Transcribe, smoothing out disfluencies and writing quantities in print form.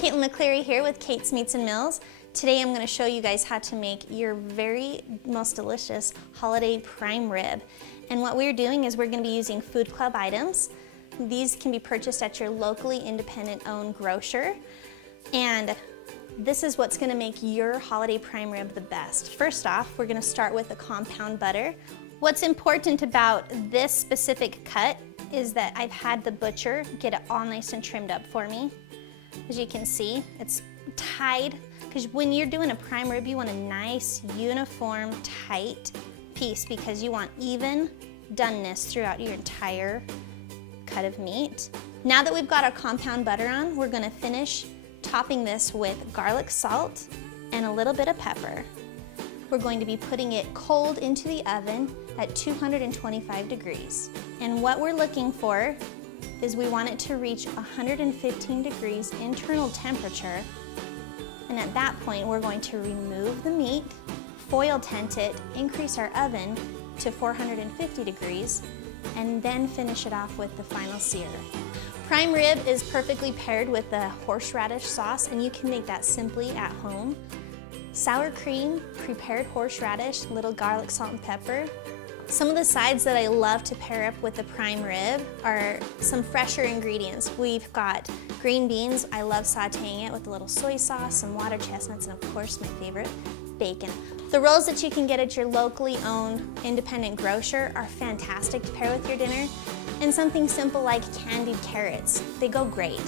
Caitlin McCleary here with Cayt's Meats and Mills. Today I'm going to show you guys how to make your very most delicious holiday prime rib. And what we're doing is we're going to be using food club items. These can be purchased at your locally independent owned grocer. And this is what's going to make your holiday prime rib the best. First off, we're going to start with the compound butter. What's important about this specific cut is that I've had the butcher get it all nice and trimmed up for me. As you can see, it's tied, because when you're doing a prime rib, you want a nice, uniform, tight piece because you want even doneness throughout your entire cut of meat. Now that we've got our compound butter on, we're gonna finish topping this with garlic salt and a little bit of pepper. We're going to be putting it cold into the oven at 225 degrees. And what we're looking for is we want it to reach 115 degrees internal temperature. And at that point, we're going to remove the meat, foil tent it, increase our oven to 450 degrees, and then finish it off with the final sear. Prime rib is perfectly paired with the horseradish sauce, and you can make that simply at home. Sour cream, prepared horseradish, little garlic, salt, and pepper. Some of the sides that I love to pair up with the prime rib are some fresher ingredients. We've got green beans. I love sauteing it with a little soy sauce, some water chestnuts, and of course my favorite, bacon. The rolls that you can get at your locally owned independent grocer are fantastic to pair with your dinner. And something simple like candied carrots. They go great.